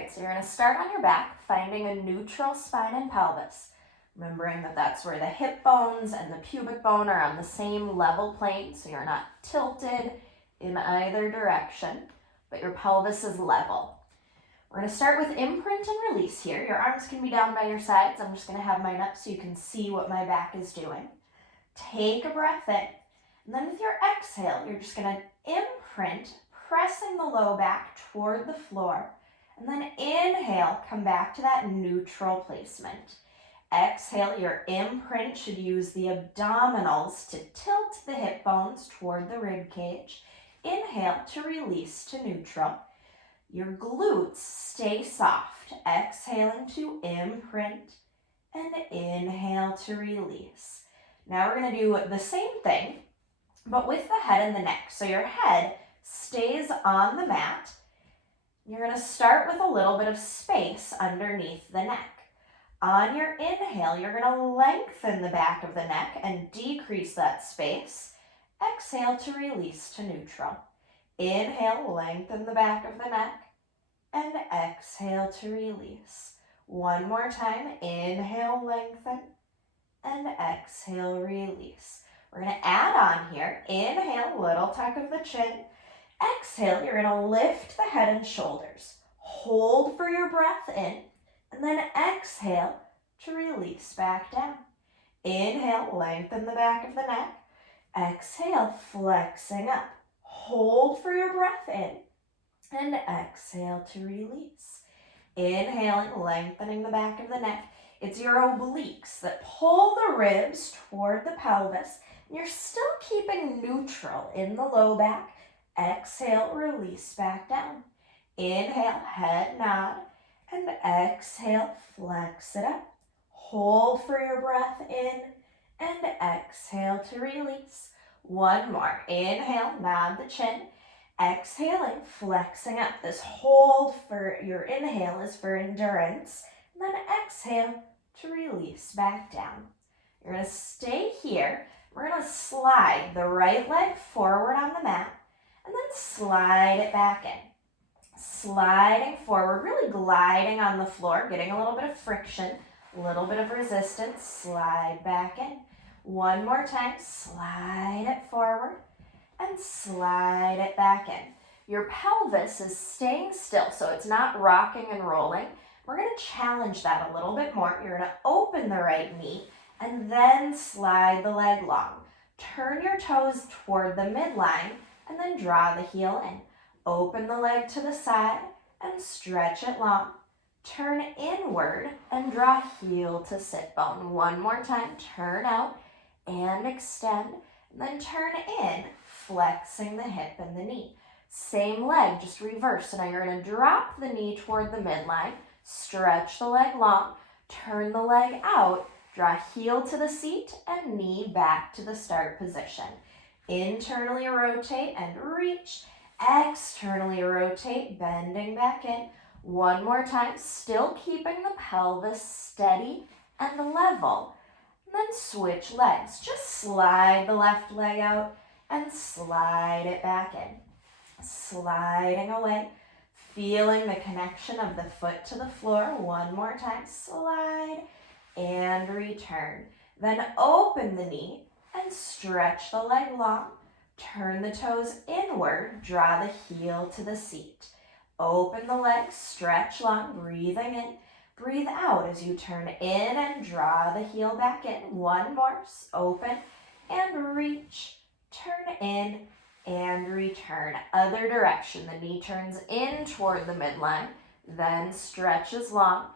right, so you're going to start on your back, finding a neutral spine and pelvis. Remembering that that's where the hip bones and the pubic bone are on the same level plane, so you're not tilted in either direction, but your pelvis is level. We're going to start with imprint and release here. Your arms can be down by your sides. I'm just going to have mine up so you can see what my back is doing. Take a breath in, and then with your exhale, you're just going to imprint, pressing the low back toward the floor, and then inhale, come back to that neutral placement. Exhale, your imprint should use the abdominals to tilt the hip bones toward the rib cage. Inhale to release to neutral. Your glutes stay soft, exhaling to imprint, and inhale to release. Now we're going to do the same thing, but with the head and the neck. So your head stays on the mat. You're going to start with a little bit of space underneath the neck. On your inhale, you're going to lengthen the back of the neck and decrease that space. Exhale to release to neutral. Inhale, lengthen the back of the neck, and exhale to release. One more time, inhale, lengthen, and exhale, release. We're going to add on here. Inhale, little tuck of the chin. Exhale, you're going to lift the head and shoulders. Hold for your breath in, and then exhale to release back down. Inhale, lengthen the back of the neck. Exhale, flexing up. Hold for your breath in, and exhale to release. Inhaling, lengthening the back of the neck. It's your obliques that pull the ribs toward the pelvis. And you're still keeping neutral in the low back. Exhale, release back down. Inhale, head nod, and exhale, flex it up. Hold for your breath in, and exhale to release. One more. Inhale, nod the chin. Exhaling, flexing up. This hold for your inhale is for endurance. And then exhale to release back down. You're going to stay here. We're going to slide the right leg forward on the mat and then slide it back in. Sliding forward, really gliding on the floor, getting a little bit of friction, a little bit of resistance. Slide back in. One more time, slide it forward and slide it back in. Your pelvis is staying still, so it's not rocking and rolling. We're going to challenge that a little bit more. You're going to open the right knee and then slide the leg long. Turn your toes toward the midline and then draw the heel in. Open the leg to the side and stretch it long. Turn inward and draw heel to sit bone. One more time, turn out and extend, and then turn in, flexing the hip and the knee. Same leg, just reverse. So now you're going to drop the knee toward the midline, stretch the leg long, turn the leg out, draw heel to the seat and knee back to the start position. Internally rotate and reach. Externally rotate, bending back in. One more time, still keeping the pelvis steady and level. And then switch legs. Just slide the left leg out and slide it back in. Sliding away, feeling the connection of the foot to the floor. One more time, slide and return. Then open the knee and stretch the leg long. Turn the toes inward, draw the heel to the seat. Open the legs, stretch long, breathing in. Breathe out as you turn in and draw the heel back in. One more, open and reach. Turn in and return. Other direction, the knee turns in toward the midline, then stretches long.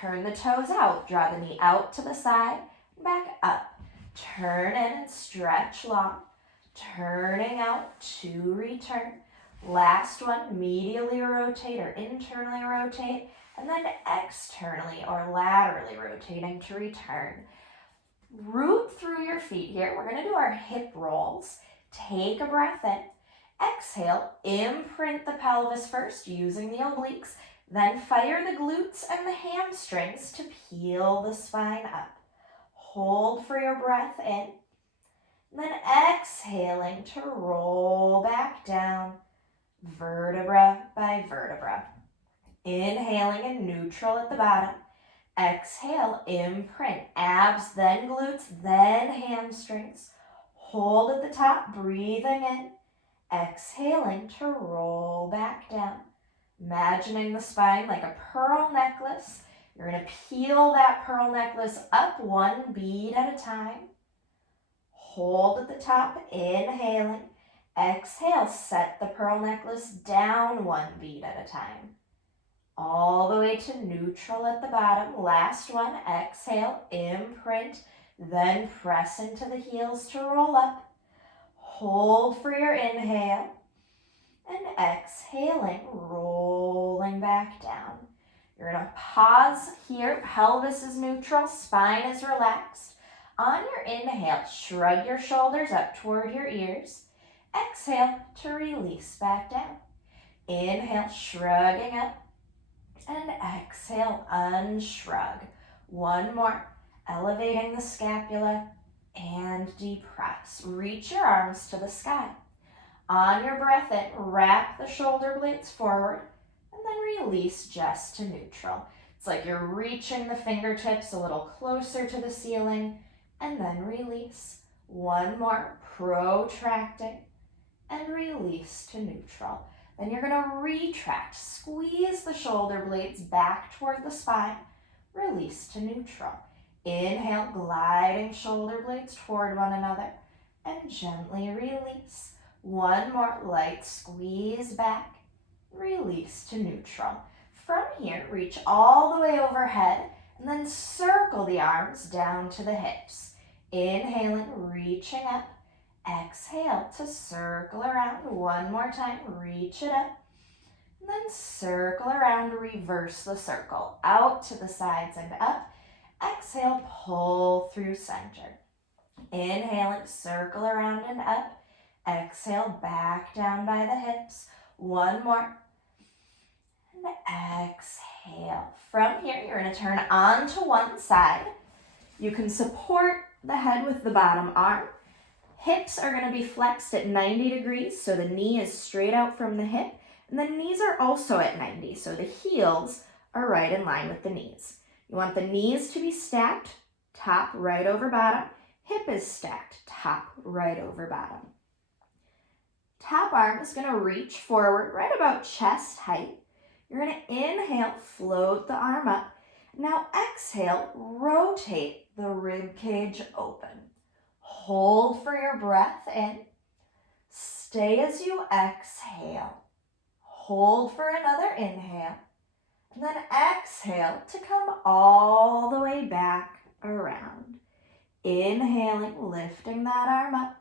Turn the toes out, draw the knee out to the side, back up. Turn in and stretch long. Turning out to return. Last one, medially rotate or internally rotate, and then externally or laterally rotating to return. Root through your feet here. We're going to do our hip rolls. Take a breath in. Exhale, imprint the pelvis first using the obliques, then fire the glutes and the hamstrings to peel the spine up. Hold for your breath in. Then exhaling to roll back down, vertebra by vertebra. Inhaling in neutral at the bottom. Exhale, imprint. Abs, then glutes, then hamstrings. Hold at the top, breathing in. Exhaling to roll back down. Imagining the spine like a pearl necklace. You're going to peel that pearl necklace up one bead at a time. Hold at the top, inhaling. Exhale, set the pearl necklace down one bead at a time. All the way to neutral at the bottom. Last one, exhale, imprint, then press into the heels to roll up. Hold for your inhale, and exhaling, rolling back down. You're gonna pause here, pelvis is neutral, spine is relaxed. On your inhale, shrug your shoulders up toward your ears. Exhale to release back down. Inhale, shrugging up. And exhale, unshrug. One more, elevating the scapula and depress. Reach your arms to the sky. On your breath in, wrap the shoulder blades forward and then release just to neutral. It's like you're reaching the fingertips a little closer to the ceiling and then release. One more, protracting and release to neutral. Then you're going to retract, squeeze the shoulder blades back toward the spine, release to neutral. Inhale, gliding shoulder blades toward one another, and gently release. One more, light squeeze back, release to neutral. From here, reach all the way overhead, and then circle the arms down to the hips. Inhaling, reaching up. Exhale to circle around. One more time, reach it up. And then circle around, reverse the circle. Out to the sides and up. Exhale, pull through center. Inhaling, circle around and up. Exhale, back down by the hips. One more. And exhale. From here, you're going to turn onto one side. You can support the head with the bottom arm. Hips are going to be flexed at 90 degrees, so the knee is straight out from the hip, and the knees are also at 90, so the heels are right in line with the knees. You want the knees to be stacked, top right over bottom. Hip is stacked, top right over bottom. Top arm is going to reach forward right about chest height. You're going to inhale, float the arm up. Now exhale, rotate the rib cage open. Hold for your breath in. Stay as you exhale. Hold for another inhale. And then exhale to come all the way back around. Inhaling, lifting that arm up.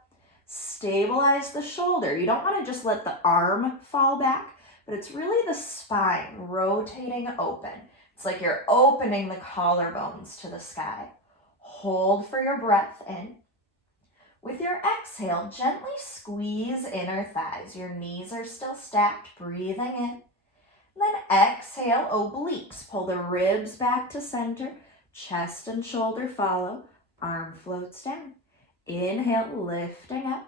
Stabilize the shoulder. You don't want to just let the arm fall back, but it's really the spine rotating open. It's like you're opening the collarbones to the sky. Hold for your breath in. With your exhale, gently squeeze inner thighs. Your knees are still stacked, breathing in. Then exhale, obliques. Pull the ribs back to center. Chest and shoulder follow. Arm floats down. Inhale, lifting up.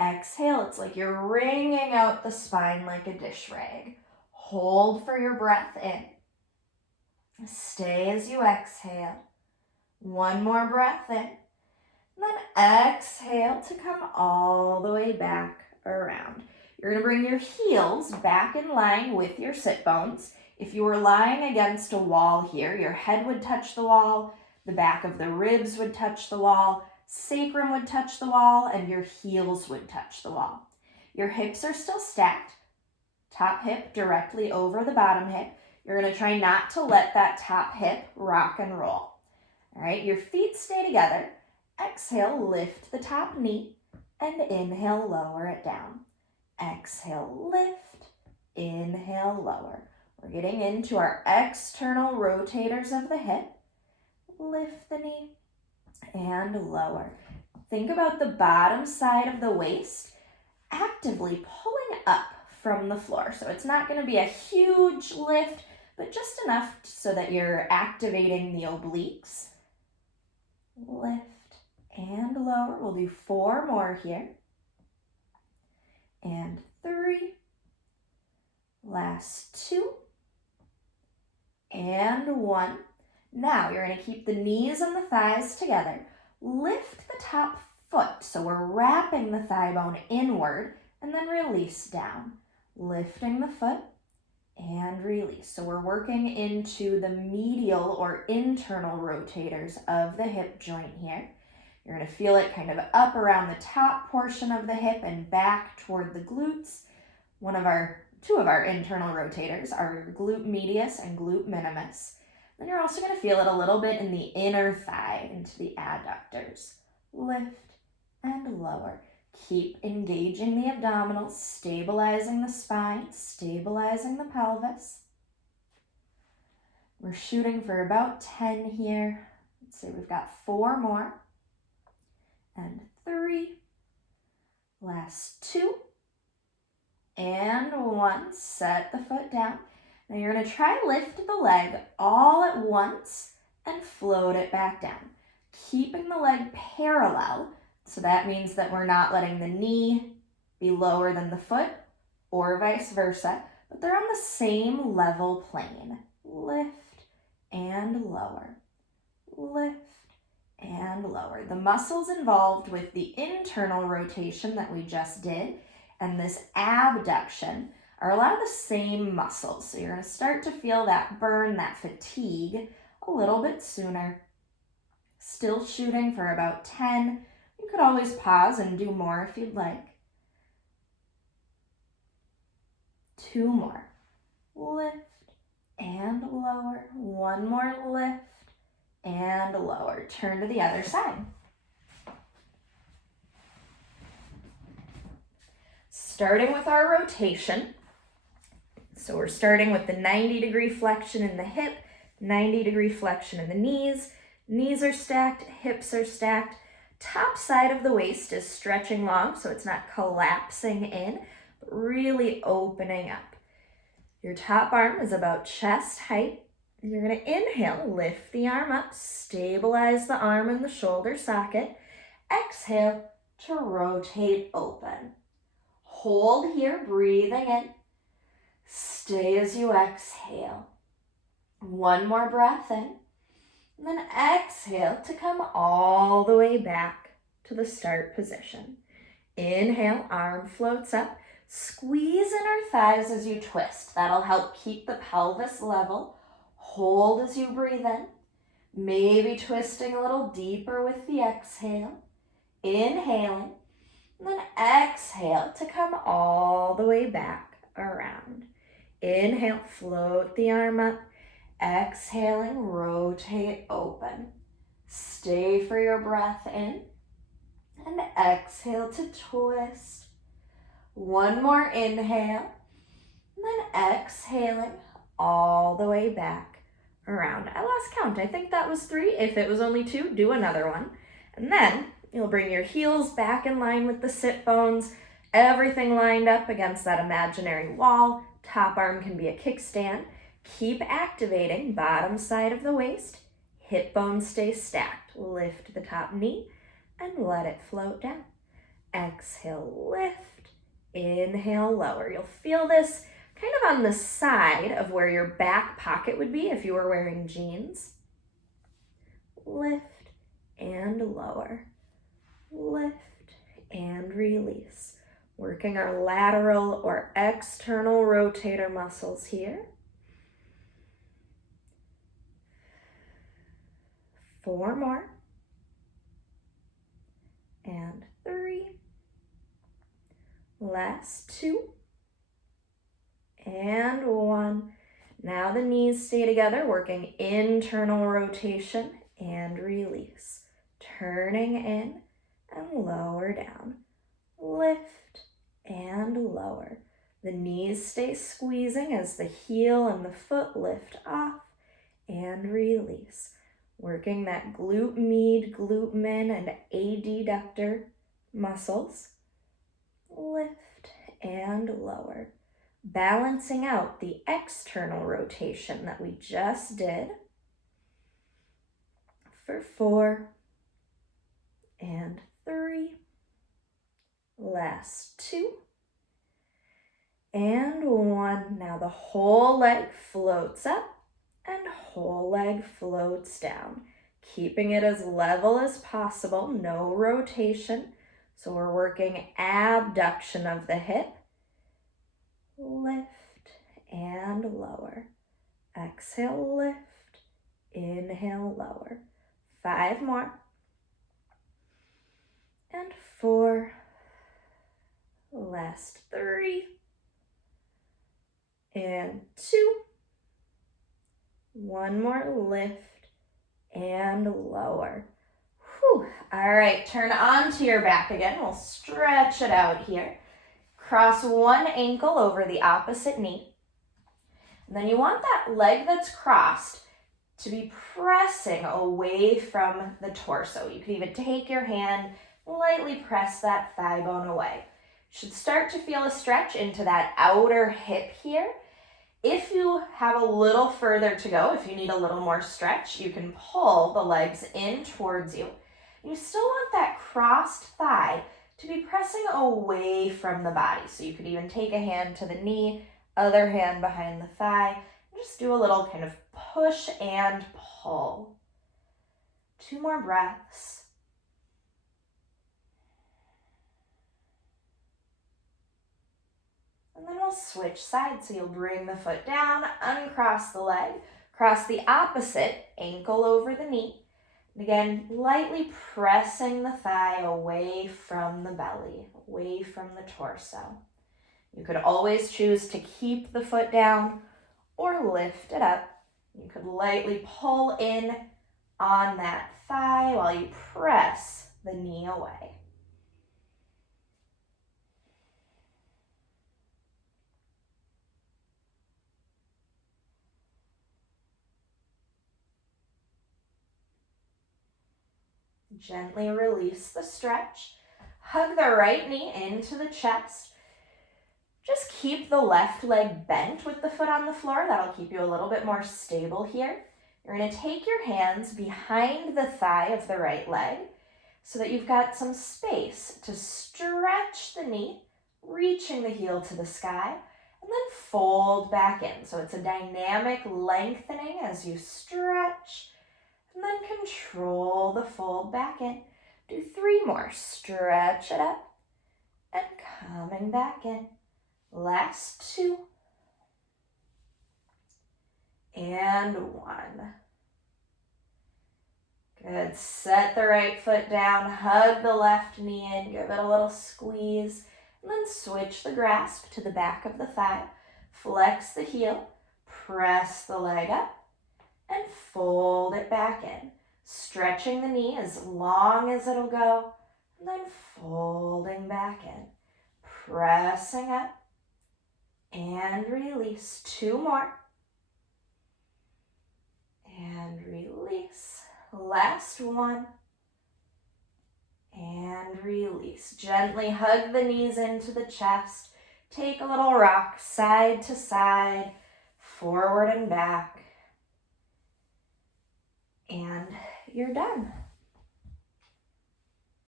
Exhale, it's like you're wringing out the spine like a dish rag. Hold for your breath in. Stay as you exhale. One more breath in. And then exhale to come all the way back around. You're going to bring your heels back in line with your sit bones. If you were lying against a wall here, your head would touch the wall, the back of the ribs would touch the wall, sacrum would touch the wall, and your heels would touch the wall. Your hips are still stacked, top hip directly over the bottom hip. You're going to try not to let that top hip rock and roll. All right, your feet stay together. Exhale, lift the top knee, and inhale, lower it down. Exhale, lift, inhale, lower. We're getting into our external rotators of the hip. Lift the knee and lower. Think about the bottom side of the waist actively pulling up from the floor. So it's not going to be a huge lift, but just enough so that you're activating the obliques. Lift and lower. We'll do 4 more here. And 3. Last 2. and 1. Now you're going to keep the knees and the thighs together. Lift the top foot, so we're wrapping the thigh bone inward, and then release down. Lifting the foot and release. So we're working into the medial or internal rotators of the hip joint here. You're going to feel it kind of up around the top portion of the hip and back toward the glutes. Two of our internal rotators are glute medius and glute minimus. Then you're also going to feel it a little bit in the inner thigh, into the adductors. Lift and lower. Keep engaging the abdominals, stabilizing the spine, stabilizing the pelvis. We're shooting for about 10 here. Let's say we've got 4 more. And 3. Last 2. And 1. Set the foot down. Now you're going to try lift the leg all at once and float it back down. Keeping the leg parallel, so that means that we're not letting the knee be lower than the foot or vice versa, but they're on the same level plane. Lift and lower. Lift and lower. The muscles involved with the internal rotation that we just did and this abduction are a lot of the same muscles. So you're going to start to feel that burn, that fatigue a little bit sooner. Still shooting for about 10. You could always pause and do more if you'd like. 2 more. Lift and lower. 1 more lift and lower. Turn to the other side. Starting with our rotation. So we're starting with the 90-degree flexion in the hip, 90-degree flexion in the knees. Knees are stacked, hips are stacked. Top side of the waist is stretching long, so it's not collapsing in, but really opening up. Your top arm is about chest height. You're going to inhale, lift the arm up, stabilize the arm in the shoulder socket. Exhale to rotate open. Hold here, breathing in. Stay as you exhale. 1 more breath in. And then exhale to come all the way back to the start position. Inhale, arm floats up. Squeeze inner thighs as you twist. That'll help keep the pelvis level. Hold as you breathe in. Maybe twisting a little deeper with the exhale. Inhaling. And then exhale to come all the way back around. Inhale, float the arm up. Exhaling, rotate open. Stay for your breath in. And exhale to twist. 1 more inhale. And then exhaling all the way back around. I lost count. I think that was 3. If it was only 2, do another one. And then you'll bring your heels back in line with the sit bones. Everything lined up against that imaginary wall. Top arm can be a kickstand. Keep activating bottom side of the waist. Hip bones stay stacked. Lift the top knee and let it float down. Exhale, lift. Inhale, lower. You'll feel this kind of on the side of where your back pocket would be if you were wearing jeans. Lift and lower. Lift and release. Working our lateral or external rotator muscles here. 4 more. And 3. Last 2. And 1. Now the knees stay together, working internal rotation and release. Turning in and lower down. Lift and lower. The knees stay squeezing as the heel and the foot lift off and release. Working that glute med, glute min, and adductor muscles. Lift and lower. Balancing out the external rotation that we just did for 4 and 3. Last 2 and 1. Now the whole leg floats up and whole leg floats down, keeping it as level as possible, no rotation. So we're working abduction of the hip, lift and lower. Exhale, lift, inhale, lower. 5 more. And 4. Last 3. And 2. 1 more, lift and lower. Whew. All right, turn onto your back again. We'll stretch it out here. Cross one ankle over the opposite knee. And then you want that leg that's crossed to be pressing away from the torso. You can even take your hand, lightly press that thigh bone away. You should start to feel a stretch into that outer hip here. If you have a little further to go, if you need a little more stretch, you can pull the legs in towards you. You still want that crossed thigh to be pressing away from the body. So you could even take a hand to the knee, other hand behind the thigh, and just do a little kind of push and pull. 2 more breaths. And then we'll switch sides. So you'll bring the foot down, uncross the leg, cross the opposite ankle over the knee. And again, lightly pressing the thigh away from the belly, away from the torso. You could always choose to keep the foot down or lift it up. You could lightly pull in on that thigh while you press the knee away. Gently release the stretch. Hug the right knee into the chest. Just keep the left leg bent with the foot on the floor. That'll keep you a little bit more stable here. You're going to take your hands behind the thigh of the right leg so that you've got some space to stretch the knee, reaching the heel to the sky, and then fold back in. So it's a dynamic lengthening as you stretch, and then control the fold back in. Do 3 more. Stretch it up and coming back in. Last 2. And 1. Good. Set the right foot down, hug the left knee in, give it a little squeeze, and then switch the grasp to the back of the thigh. Flex the heel, press the leg up, and fold it back in. Stretching the knee as long as it'll go, and then folding back in. Pressing up, and release. 2 more. And release. Last 1. And release. Gently hug the knees into the chest. Take a little rock side to side, forward and back. And you're done.